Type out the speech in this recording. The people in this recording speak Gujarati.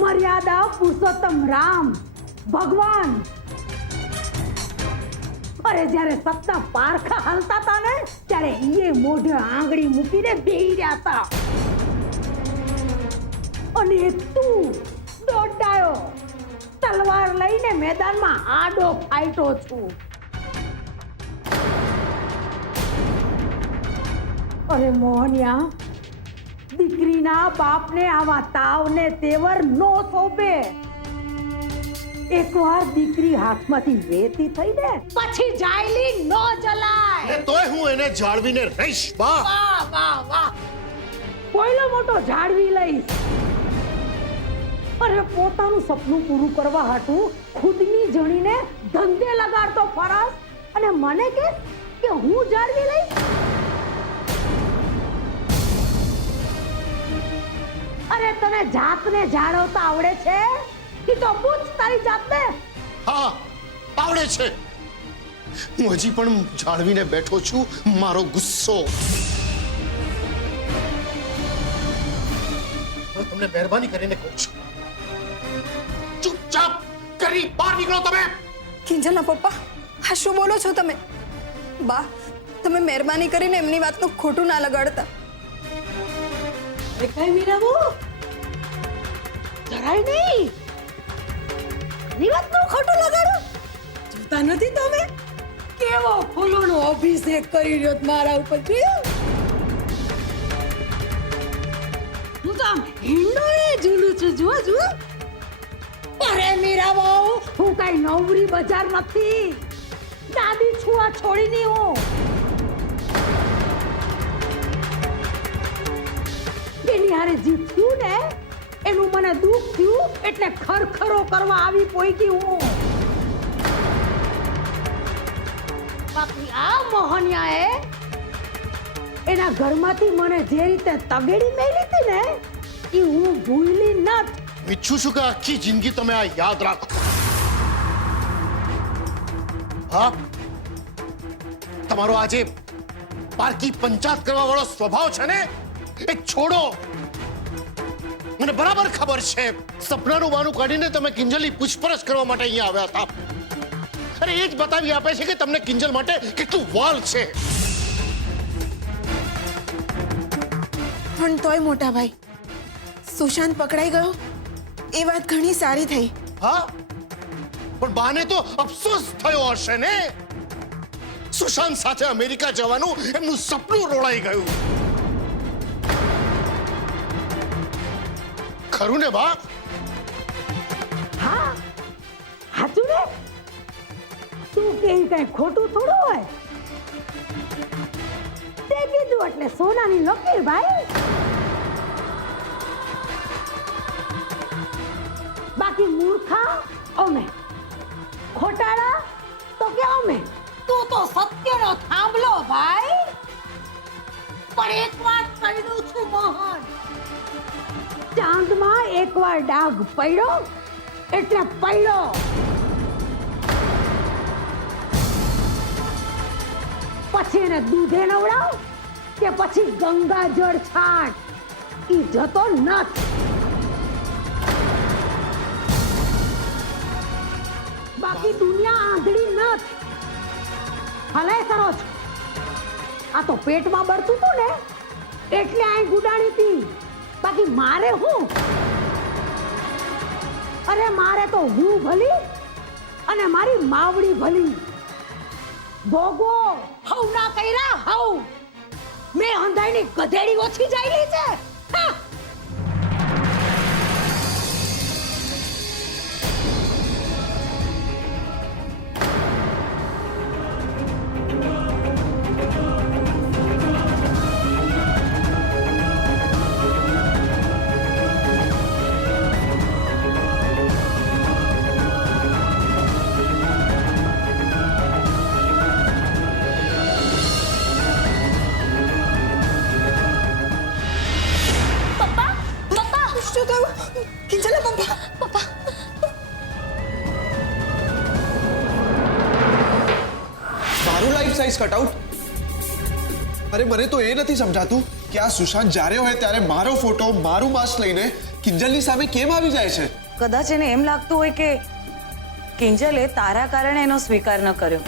મર્યાદા પુરુષોત્તમ રામ ભગવાન. અરે જ્યારે સત્તા પારખા હાલતા હતા ને ત્યારે એ મોઢે આંગળી મૂકીને બેહી રહ્યા હતા. અને તું દોડાયો તલવાર લઈને મેદાનમાં આડો ફાઈટો છું. અરે મોહનિયા, દીકરીના બાપને આવા તાવને તેવર નો સોંપે. એકવાર દીકરી હાથમાંથી વેતી થઈ ને પછી જાયલી નો જલાય. તોય હું એને જાળવીને રહીશ. બા વાહ વાહ વાહ, કોઈલો મોટો જાળવી લઈશ. અરે પોતાનું સપનું પૂરું કરવા હાટું ખુદની જણીને ધંધે લગાડતો ફરસ અને મને કે હું જાળવી લઈશ. અરે તને જાતને જાળવતા આવડે છે? ઈ તો પૂછ તારી જાતને. હા આવડે છે. હું હજી પણ જાળવીને બેઠો છું મારો ગુસ્સો. હું તમને મહેરબાની કરીને કહું છું, ચૂપચાપ કરી બહાર નીકળો તમે. કિંજલના પપ્પા, આ શું બોલો છો તમે? બા, તમે મહેરબાની કરીને એમની વાતનું ખોટું ના લગાડતા. કઈ મીરાબુ જરાય નહીં. ની વાતનું ખોટું લગાડો. જોતા નથી તમે કેવો ફૂલોનો અભિષેક કરી રહ્યો મારા ઉપર? હું તો આમ હિંડોળે ઝૂલું છું. જુઓ જુઓ. અરે મીરાબુ, હું કઈ નવરી બજાર નથી. દાદી છું આ છોડીની હું. એની હારે જીત્યું ને એનું મને દુઃખ થયું એટલે ખરખરો કરવા આવી પોઈકી હું. બાકી આ મોહનિયાએ એના ઘરમાંથી મને જે રીતે તગેડી મેલી હતી ને એ હું ભૂલી નથી. ઈચ્છું છું કે આખી જિંદગી તમે આ યાદ રાખો. હા, તમારો આજે પારકી પંચાયત કરવા વાળો સ્વભાવ છે ને એ છોડો. મને બરાબર ખબર છે સપનાનું બાનું કાઢીને તમે કિંજલની પૂછપરછ કરવા માટે અહીંયા આવ્યા હતા. અરે એ જ બતાવી આપે છે કે તમને કિંજલ માટે કેટલું વાલ છે. પણ તોય મોટા ભાઈ, સુશાંત પકડાઈ ગયો એ વાત ઘણી સારી થઈ. હા, પણ બાને તો અફસોસ થયો હશે ને. સુશાંત સાથે અમેરિકા જવાનું એમનું સપનું રોળાઈ ગયું. ખરું ને બા? હા હાચું ને. તું કે કઈ ખોટું થોડું હોય. તે કીધું એટલે સોનાની લકીર ભાઈ. બાકી મૂર્ખા અમે, ખોટાળા તો કે અમે. તું તો સત્યનો થાંભલો ભાઈ. પણ એક વાત કહી દઉં છું મોહન, ચાંદમાં એકવાર ડાઘ પડ્યો એટલે પડ્યો. પછી એને દૂધે નવડાવ કે પછી ગંગા જળ છાંટ, ઈ જતો નથી. બાકી દુનિયા આંધળી નથી. હલે કરો છો. આ તો પેટમાં બળતું હતું ને એટલે આ ગુડાણી હતી. બાકી મારે હું? અરે મારે તો હું ભલી અને મારી માવડી ભલી. ભોગો હવ ના કર્યા હવ. મેં અંધાઈની ગધેડી ઓછી જાયલી છે. હા. Size cutout. અરે મને તો એ નથી સમજાતું કે આ સુશાંત જ્યારે હોય ત્યારે મારો ફોટો મારું માસ્ક લઈને કિંજલની સામે કેમ આવી જાય છે? કદાચ એને એમ લાગતું હોય કે કિંજલે તારા કારણે એનો સ્વીકાર ન કર્યો.